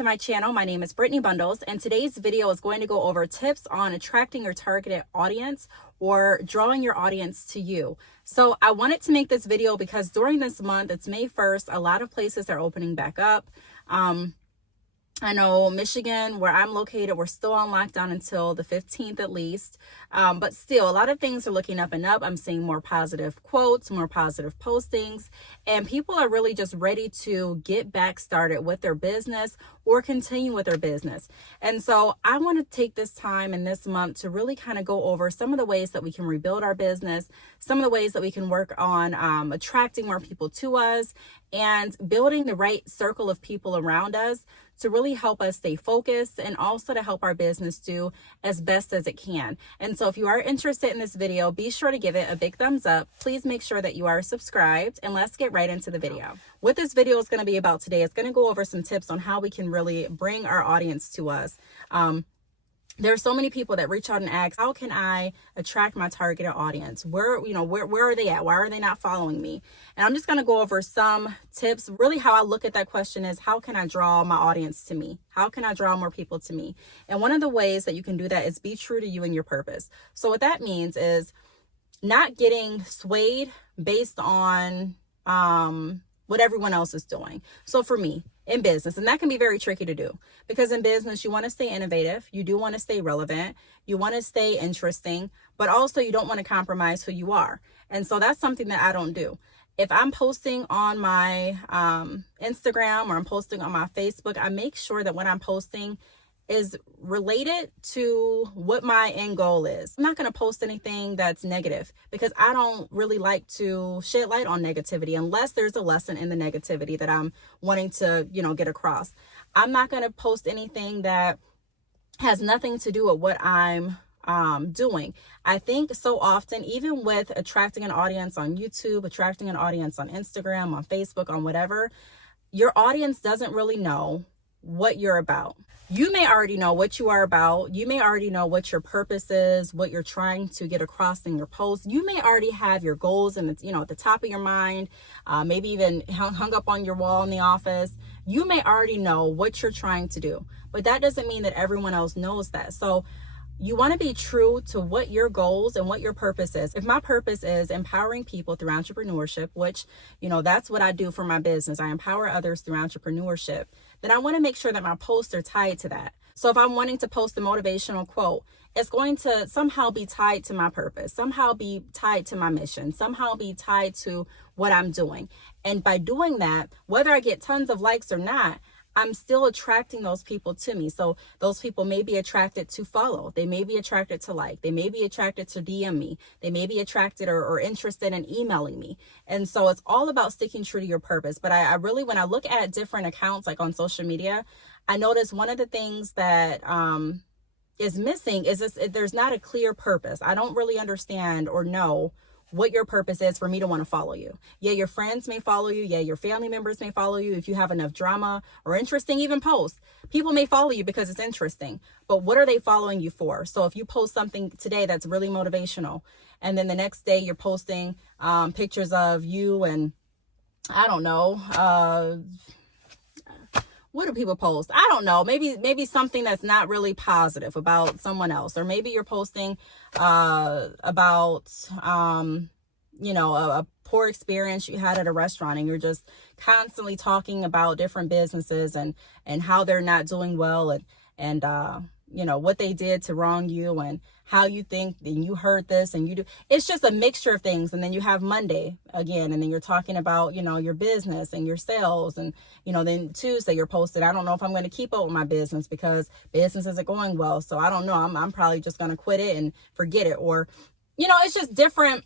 to my channel. My name is Brittney Bundles, and today's video is going to go over tips on attracting your targeted audience or drawing your audience to you. So I wanted to make this video because during this month, it's May 1st, a lot of places are opening back up. I know Michigan, where I'm located, we're still on lockdown until the 15th at least. But still, a lot of things are looking up and up. I'm seeing more positive quotes, more positive postings, and people are really just ready to get back started with their business or continue with their business. And so I want to take this time in this month to really kind of go over some of the ways that we can rebuild our business, some of the ways that we can work on attracting more people to us and building the right circle of people around us to really help us stay focused and also to help our business do as best as it can. And so if you are interested in this video, be sure to give it a big thumbs up. Please make sure that you are subscribed, and let's get right into the video. What this video is going to be about today is going to go over some tips on how we can really bring our audience to us. There are so many people that reach out and ask, how can I attract my targeted audience? Where are they at? Why are they not following me? And I'm just going to go over some tips. Really how I look at that question is, how can I draw my audience to me? How can I draw more people to me? And one of the ways that you can do that is be true to you and your purpose. So what that means is not getting swayed based on what everyone else is doing. So for me, in business, and that can be very tricky to do, because in business, you want to stay innovative. You do want to stay relevant. You want to stay interesting, but also you don't want to compromise who you are. And so that's something that I don't do. If I'm posting on my Instagram or I'm posting on my Facebook, I make sure that what I'm posting is related to what my end goal is. I'm not going to post anything that's negative because I don't really like to shed light on negativity unless there's a lesson in the negativity that I'm wanting to, get across. I'm not going to post anything that has nothing to do with what I'm doing. I think so often, even with attracting an audience on YouTube, attracting an audience on Instagram, on Facebook, on whatever, your audience doesn't really know what you're about. You may already know what you are about. You may already know what your purpose is, what you're trying to get across in your post. You may already have your goals and it's, at the top of your mind, maybe even hung up on your wall in the office. You may already know what you're trying to do, but that doesn't mean that everyone else knows that. So you want to be true to what your goals and what your purpose is. If my purpose is empowering people through entrepreneurship, which, that's what I do for my business. I empower others through entrepreneurship. Then I want to make sure that my posts are tied to that. So if I'm wanting to post a motivational quote, it's going to somehow be tied to my purpose, somehow be tied to my mission, somehow be tied to what I'm doing. And by doing that, whether I get tons of likes or not, I'm still attracting those people to me. So those people may be attracted to follow. They may be attracted to like. They may be attracted to DM me. They may be attracted or interested in emailing me. And so it's all about sticking true to your purpose. But I really, when I look at different accounts, like on social media, I notice one of the things that is missing is there's not a clear purpose. I don't really understand or know what your purpose is for me to want to follow you. Yeah, your friends may follow you. Yeah, your family members may follow you. If you have enough drama or interesting even posts, people may follow you because it's interesting. But what are they following you for? So if you post something today that's really motivational, and then the next day you're posting pictures of you and I don't know, what do people post? I don't know. Maybe something that's not really positive about someone else, or maybe you're posting about a poor experience you had at a restaurant, and you're just constantly talking about different businesses and how they're not doing well and what they did to wrong you and how you think and you heard this and you do. It's just a mixture of things. And then you have Monday again, and then you're talking about, your business and your sales. And, then Tuesday you're posted, I don't know if I'm going to keep up with my business because business isn't going well. So I don't know. I'm probably just going to quit it and forget it. Or, it's just different.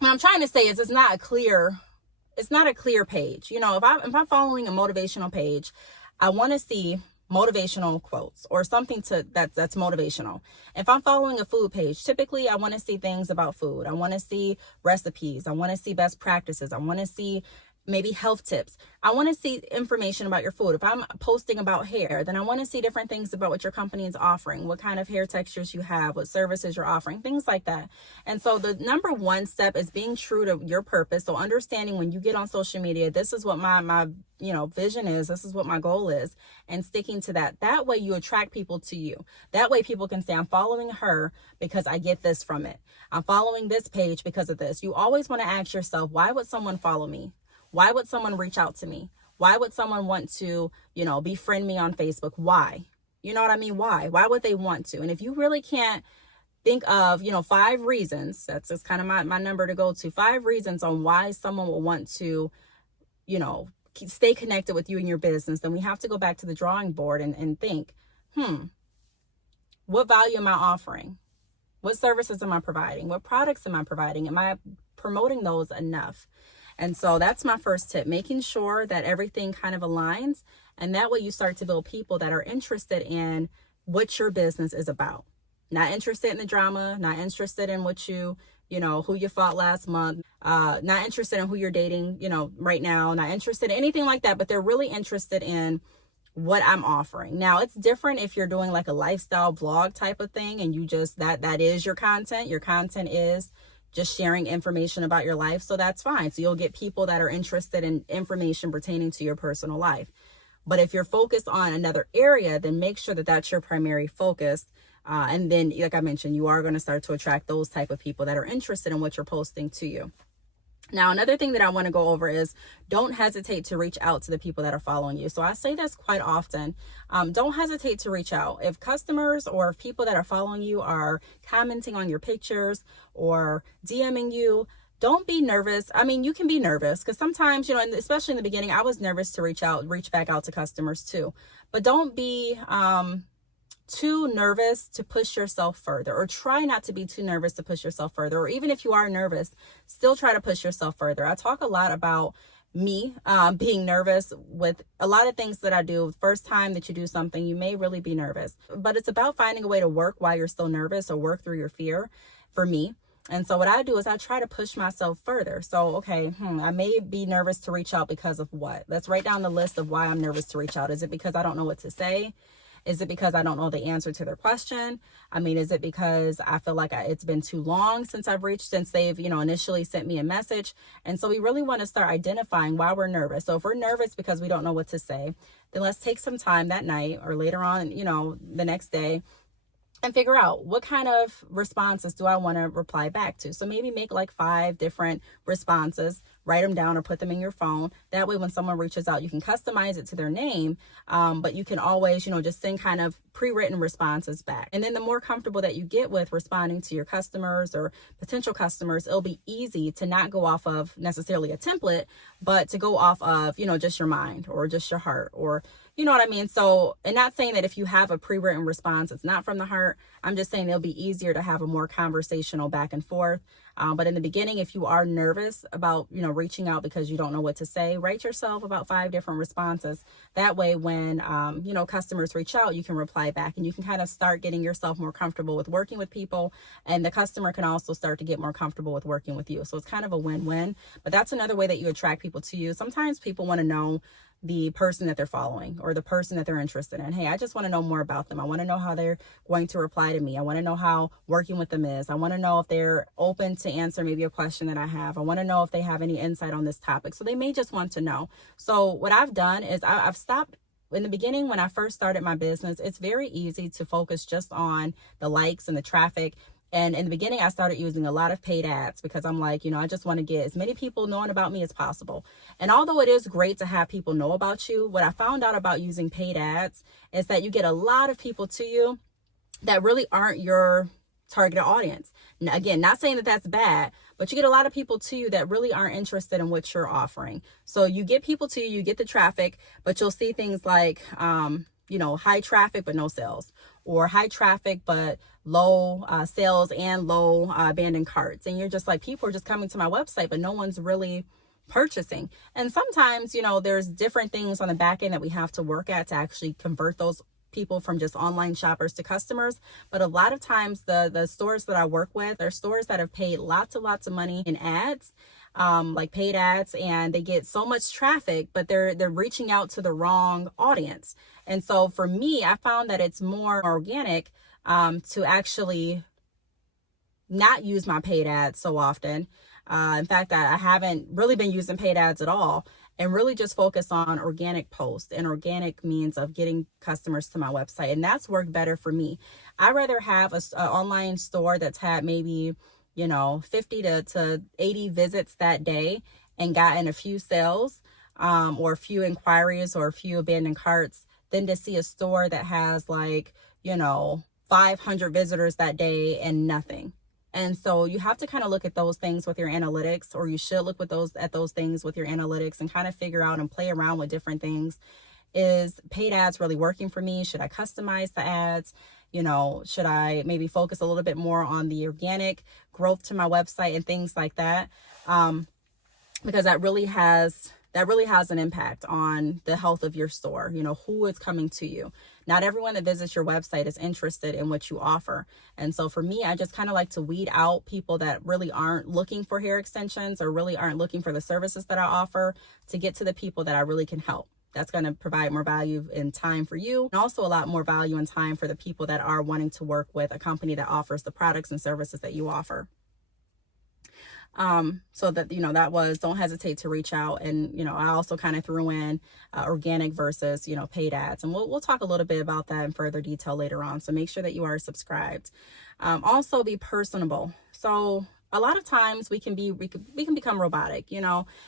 What I'm trying to say is it's not a clear page. If I'm following a motivational page, I want to see motivational quotes or something that's motivational. If I'm following a food page, typically I want to see things about food. I want to see recipes. I want to see best practices. I want to see maybe health tips. I want to see information about your food. If I'm posting about hair, then I want to see different things about what your company is offering, what kind of hair textures you have, what services you're offering, things like that. And so the number one step is being true to your purpose. So understanding when you get on social media, this is what my vision is, this is what my goal is, and sticking to that. That way you attract people to you. That way people can say, I'm following her because I get this from it. I'm following this page because of this. You always want to ask yourself, why would someone follow me? Why would someone reach out to me? Why would someone want to, befriend me on Facebook? Why? You know what I mean? Why? Why would they want to? And if you really can't think of, 5 reasons, that's just kind of my number to go to, 5 reasons on why someone will want to, stay connected with you and your business, then we have to go back to the drawing board and think, what value am I offering? What services am I providing? What products am I providing? Am I promoting those enough? And so that's my first tip, making sure that everything kind of aligns. And that way you start to build people that are interested in what your business is about. Not interested in the drama, not interested in what who you fought last month, not interested in who you're dating, right now, not interested in anything like that, but they're really interested in what I'm offering. Now, it's different if you're doing like a lifestyle vlog type of thing and you just, that is your content. Your content is just sharing information about your life. So that's fine. So you'll get people that are interested in information pertaining to your personal life. But if you're focused on another area, then make sure that that's your primary focus. And then, like I mentioned, you are going to start to attract those type of people that are interested in what you're posting to you. Now, another thing that I want to go over is don't hesitate to reach out to the people that are following you. So I say this quite often. Don't hesitate to reach out. If customers or people that are following you are commenting on your pictures or DMing you, don't be nervous. I mean, you can be nervous because sometimes, and especially in the beginning, I was nervous to reach back out to customers too. But don't be too nervous to push yourself further, or try not to be too nervous to push yourself further. Or even if you are nervous, still try to push yourself further. I talk a lot about me being nervous with a lot of things that I do. First time that you do something, you may really be nervous, but it's about finding a way to work while you're still nervous or work through your fear for me. And so what I do is I try to push myself further. So, okay, I may be nervous to reach out because of what? Let's write down the list of why I'm nervous to reach out. Is it because I don't know what to say? Is it because I don't know the answer to their question? I mean, is it because I feel like it's been too long since they've, initially sent me a message? And so we really want to start identifying why we're nervous. So if we're nervous because we don't know what to say, then let's take some time that night or later on, the next day, and figure out what kind of responses do I want to reply back to. So maybe make like 5 different responses, write them down or put them in your phone. That way, when someone reaches out, you can customize it to their name, but you can always, just send kind of pre-written responses back. And then the more comfortable that you get with responding to your customers or potential customers, it'll be easy to not go off of necessarily a template, but to go off of, just your mind or just your heart, or you know what I mean? So, and not saying that if you have a pre-written response, it's not from the heart. I'm just saying it'll be easier to have a more conversational back and forth. But in the beginning, if you are nervous about, reaching out because you don't know what to say, write yourself about 5 different responses. That way, when, customers reach out, you can reply back and you can kind of start getting yourself more comfortable with working with people. And the customer can also start to get more comfortable with working with you. So it's kind of a win-win. But that's another way that you attract people to you. Sometimes people want to know the person that they're following or the person that they're interested in. Hey, I just want to know more about them. I want to know how they're going to reply to me. I want to know how working with them is. I want to know if they're open to answer maybe a question that I have. I want to know if they have any insight on this topic. So they may just want to know. So what I've done is I've stopped. In the beginning, when I first started my business, it's very easy to focus just on the likes and the traffic. And in the beginning, I started using a lot of paid ads because I'm like, I just want to get as many people knowing about me as possible. And although it is great to have people know about you, what I found out about using paid ads is that you get a lot of people to you that really aren't your targeted audience. Now, again, not saying that that's bad, but you get a lot of people to you that really aren't interested in what you're offering. So you get people to you, you get the traffic, but you'll see things like, high traffic, but no sales, or high traffic, but low sales and low abandoned carts. And you're just like, people are just coming to my website, but no one's really purchasing. And sometimes, there's different things on the back end that we have to work at to actually convert those people from just online shoppers to customers. But a lot of times the stores that I work with are stores that have paid lots of money in ads. like paid ads, and they get so much traffic, but they're reaching out to the wrong audience. And so for me, I found that it's more organic to actually not use my paid ads so often. In fact, I haven't really been using paid ads at all, and really just focus on organic posts and organic means of getting customers to my website. And that's worked better for me. I'd rather have an online store that's had maybe, 50 to 80 visits that day and gotten a few sales or a few inquiries or a few abandoned carts than to see a store that has 500 visitors that day and nothing. And so you have to kind of look at those things with your analytics, or you should look at those things with your analytics and kind of figure out and play around with different things. Is paid ads really working for me? Should I customize the ads? Should I maybe focus a little bit more on the organic growth to my website and things like that? Because that really has an impact on the health of your store, who is coming to you. Not everyone that visits your website is interested in what you offer. And so for me, I just kind of like to weed out people that really aren't looking for hair extensions or really aren't looking for the services that I offer, to get to the people that I really can help. That's going to provide more value and time for you, and also a lot more value and time for the people that are wanting to work with a company that offers the products and services that you offer. So that, don't hesitate to reach out. And, I also kind of threw in organic versus, paid ads. And we'll talk a little bit about that in further detail later on. So make sure that you are subscribed. Also be personable. So a lot of times we can become robotic,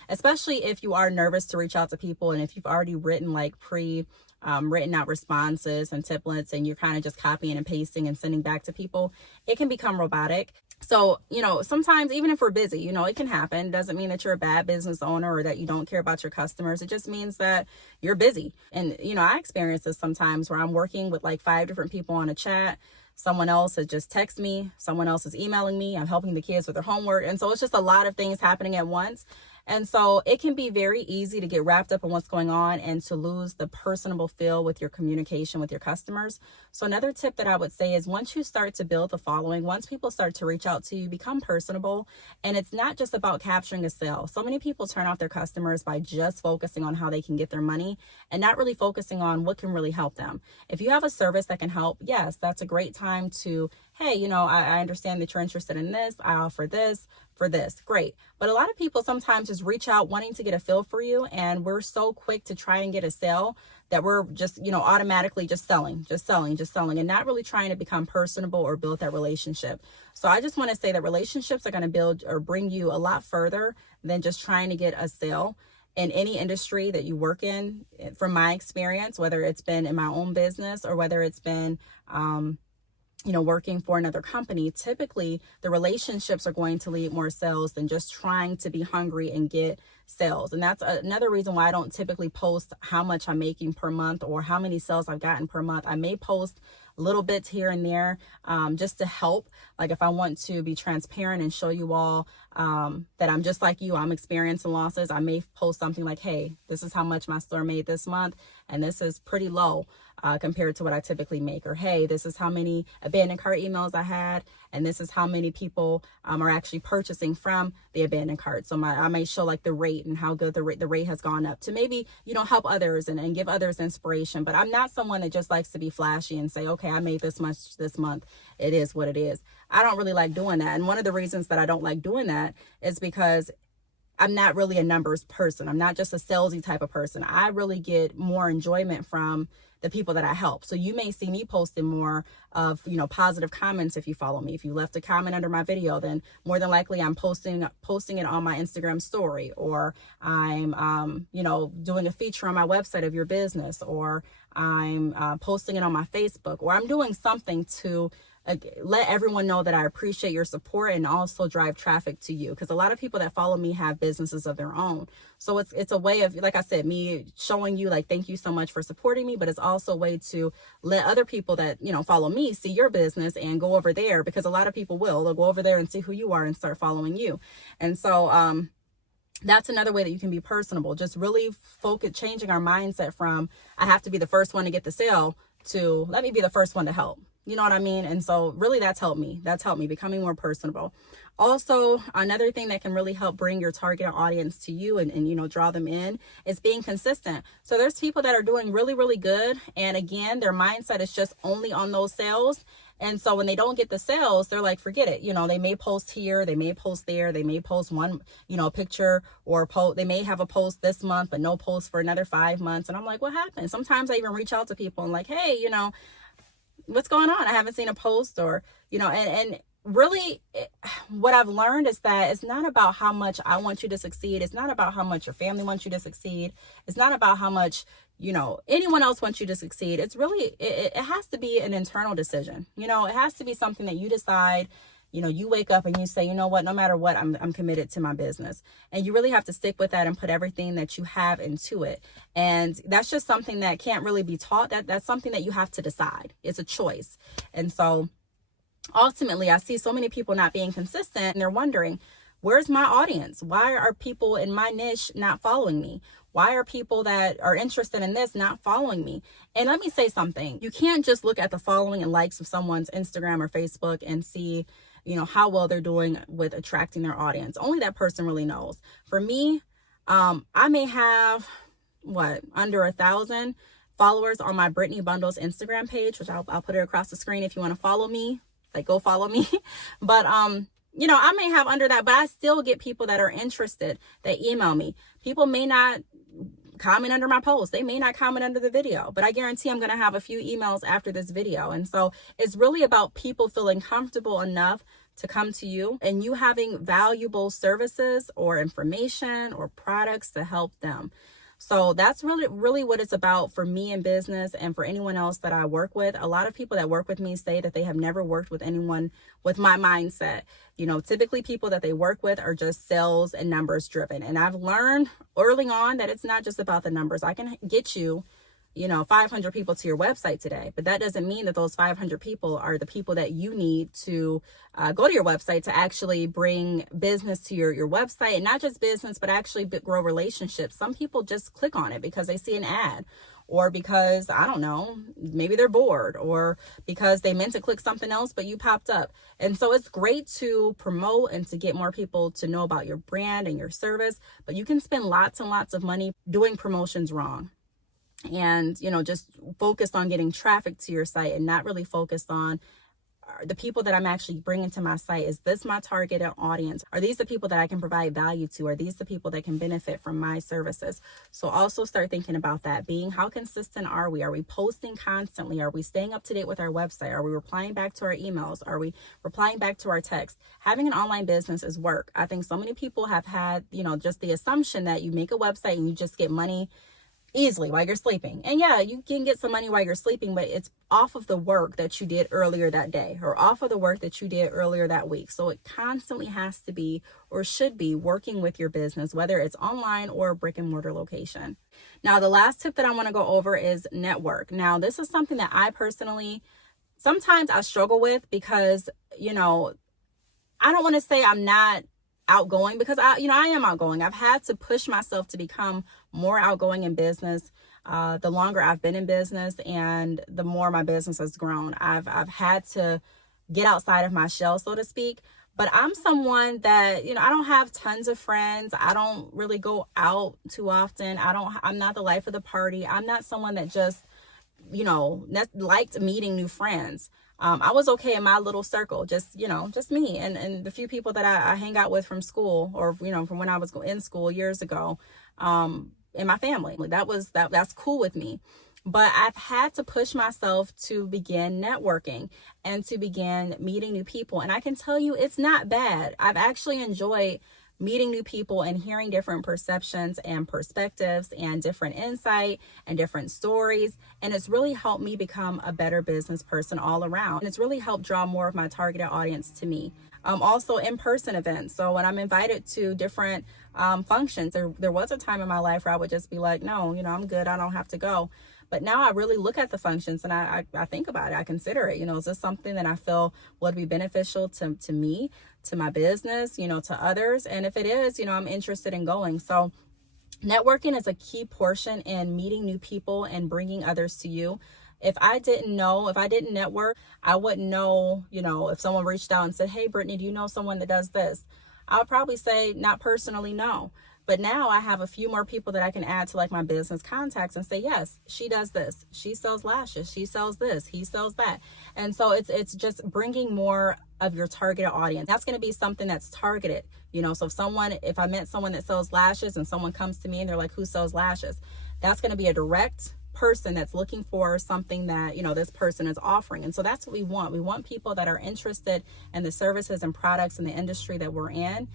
especially if you are nervous to reach out to people. And if you've already written written out responses and templates, and you're kind of just copying and pasting and sending back to people, it can become robotic. So, sometimes even if we're busy, it can happen. It doesn't mean that you're a bad business owner or that you don't care about your customers. It just means that you're busy. And, I experience this sometimes where I'm working with 5 different people on a chat. Someone else has just texted me. Someone else is emailing me. I'm helping the kids with their homework. And so it's just a lot of things happening at once. And so it can be very easy to get wrapped up in what's going on and to lose the personable feel with your communication with your customers. So another tip that I would say is, once you start to build the following, once people start to reach out to you, become personable. And it's not just about capturing a sale. So many people turn off their customers by just focusing on how they can get their money and not really focusing on what can really help them. If you have a service that can help, yes, that's a great time to, hey, I understand that you're interested in this. I offer this. For this, great. But a lot of people sometimes just reach out wanting to get a feel for you, and we're so quick to try and get a sale that we're just, automatically just selling, and not really trying to become personable or build that relationship. So I just want to say that relationships are going to build or bring you a lot further than just trying to get a sale. In any industry that you work in, from my experience, whether it's been in my own business or whether it's been, working for another company, typically the relationships are going to lead more sales than just trying to be hungry and get sales. And that's another reason why I don't typically post how much I'm making per month or how many sales I've gotten per month. I may post little bits here and there just to help. Like if I want to be transparent and show you all that I'm just like you, I'm experiencing losses, I may post something like, hey, this is how much my store made this month, and this is pretty low compared to what I typically make. Or, hey, this is how many abandoned cart emails I had, and this is how many people are actually purchasing from the abandoned cart. So I may show the rate and how good the rate has gone up to maybe, help others and give others inspiration. But I'm not someone that just likes to be flashy and say, okay, I made this much this month. It is what it is. I don't really like doing that. And one of the reasons that I don't like doing that is because I'm not really a numbers person. I'm not just a salesy type of person. I really get more enjoyment from the people that I help. So you may see me posting more of, positive comments if you follow me. If you left a comment under my video, then more than likely I'm posting it on my Instagram story, or I'm, doing a feature on my website of your business, or I'm posting it on my Facebook, or I'm doing something to let everyone know that I appreciate your support and also drive traffic to you. Because a lot of people that follow me have businesses of their own. So it's a way of, like I said, me showing you thank you so much for supporting me, but it's also a way to let other people that, follow me see your business and go over there, because a lot of people they'll go over there and see who you are and start following you. And so, that's another way that you can be personable. Just really changing our mindset from, I have to be the first one to get the sale, to let me be the first one to help. You know what I mean? And so really that's helped me. That's helped me becoming more personable. Also, another thing that can really help bring your target audience to you and you know, draw them in is being consistent. So there's people that are doing really, really good. And again, their mindset is just only on those sales. And so when they don't get the sales, they're like, forget it. You know, they may post here, they may post there, they may post one, you know, picture or post. They may have a post this month, but no post for another 5 months. And I'm like, what happened? Sometimes I even reach out to people and like, hey, you know, what's going on? I haven't seen a post, or, you know, and really what I've learned is that it's not about how much I want you to succeed. It's not about how much your family wants you to succeed. It's not about how much, you know, anyone else wants you to succeed. It's really, it has to be an internal decision. You know, it has to be something that you decide. You know, you wake up and you say, you know what, no matter what, I'm committed to my business. And you really have to stick with that and put everything that you have into it. And that's just something that can't really be taught. That's something that you have to decide. It's a choice. And so ultimately, I see so many people not being consistent and they're wondering, where's my audience? Why are people in my niche not following me? Why are people that are interested in this not following me? And let me say something. You can't just look at the following and likes of someone's Instagram or Facebook and see, you know, how well they're doing with attracting their audience. Only that person really knows. For me, I may have under 1,000 followers on my Brittney Bundles Instagram page, which I'll put it across the screen if you want to follow me. Like, go follow me. But you know, I may have under that, but I still get people that are interested that email me. People may not comment under my post. They may not comment under the video, but I guarantee I'm going to have a few emails after this video. And so it's really about people feeling comfortable enough to come to you and you having valuable services or information or products to help them. So that's really what it's about for me in business and for anyone else that I work with. A lot of people that work with me say that they have never worked with anyone with my mindset. You know, typically people that they work with are just sales and numbers driven. And I've learned early on that it's not just about the numbers. I can get you, you know, 500 people to your website today, but that doesn't mean that those 500 people are the people that you need to go to your website to actually bring business to your website, and not just business, but actually grow relationships. Some people just click on it because they see an ad, or because, I don't know, maybe they're bored, or because they meant to click something else, but you popped up. And so it's great to promote and to get more people to know about your brand and your service, but you can spend lots and lots of money doing promotions wrong. And, you know, just focused on getting traffic to your site and not really focused on the people that I'm actually bringing to my site. Is this my targeted audience? Are these the people that I can provide value to? Are these the people that can benefit from my services? So also start thinking about that. Being, how consistent are we? Are we posting constantly? Are we staying up to date with our website? Are we replying back to our emails? Are we replying back to our text? Having an online business is work. I think so many people have had, you know, just the assumption that you make a website and you just get money easily while you're sleeping. And yeah, you can get some money while you're sleeping, but it's off of the work that you did earlier that day or off of the work that you did earlier that week. So it constantly has to be, or should be, working with your business, whether it's online or a brick and mortar location. Now, the last tip that I want to go over is network. Now, this is something that I personally, sometimes I struggle with because, you know, I don't want to say I'm not outgoing, because I am outgoing. I've had to push myself to become more outgoing in business. The longer I've been in business and the more my business has grown, I've had to get outside of my shell, so to speak. But I'm someone that, you know, I don't have tons of friends. I don't really go out too often. I'm not the life of the party. I'm not someone that just, you know, liked meeting new friends. I was okay in my little circle, just me and the few people that I hang out with from school, or, you know, from when I was in school years ago, in my family. That's cool with me. But I've had to push myself to begin networking and to begin meeting new people. And I can tell you, it's not bad. I've actually enjoyed meeting new people and hearing different perceptions and perspectives and different insight and different stories. And it's really helped me become a better business person all around. And it's really helped draw more of my targeted audience to me. Also in-person events. So when I'm invited to different functions, there was a time in my life where I would just be like, no, you know, I'm good. I don't have to go. But now I really look at the functions and I think about it. I consider it, you know, is this something that I feel would be beneficial to me, to my business, you know, to others? And if it is, you know, I'm interested in going. So networking is a key portion in meeting new people and bringing others to you. If I didn't know, if I didn't network, I wouldn't know, you know, if someone reached out and said, hey, Brittney, do you know someone that does this? I would probably say not personally, no. But now I have a few more people that I can add to like my business contacts and say, yes, she does this. She sells lashes. She sells this. He sells that. And so it's just bringing more of your targeted audience. That's going to be something that's targeted, you know. So if I met someone that sells lashes and someone comes to me and they're like, who sells lashes? That's going to be a direct person that's looking for something that, you know, this person is offering. And so that's what we want. We want people that are interested in the services and products in the industry that we're in.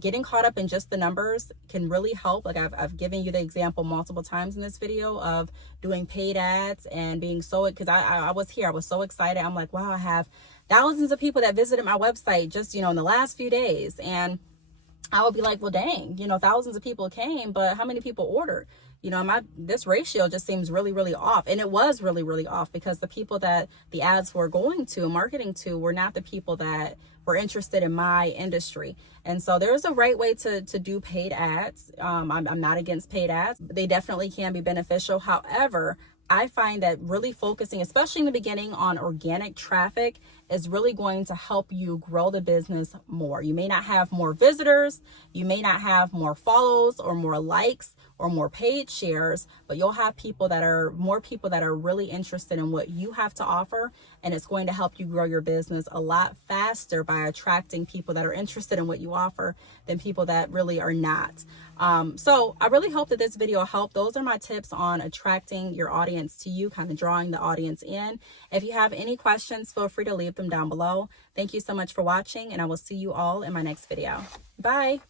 Getting caught up in just the numbers can really help. Like I've given you the example multiple times in this video of doing paid ads and being so, because I was here, I was so excited. I'm like, wow, I have thousands of people that visited my website just, you know, in the last few days. And I would be like, well, dang, you know, thousands of people came, but how many people ordered? You know, this ratio just seems really, really off. And it was really, really off because the people that the ads were going to, marketing to, were not the people that were interested in my industry. And so there's a right way to do paid ads. I'm not against paid ads. They definitely can be beneficial. However, I find that really focusing, especially in the beginning, on organic traffic is really going to help you grow the business more. You may not have more visitors, you may not have more follows or more likes or more paid shares, but you'll have more people that are really interested in what you have to offer. And it's going to help you grow your business a lot faster by attracting people that are interested in what you offer than people that really are not. So I really hope that this video helped. Those are my tips on attracting your audience to you, kind of drawing the audience in. If you have any questions, feel free to leave them down below. Thank you so much for watching, and I will see you all in my next video. Bye.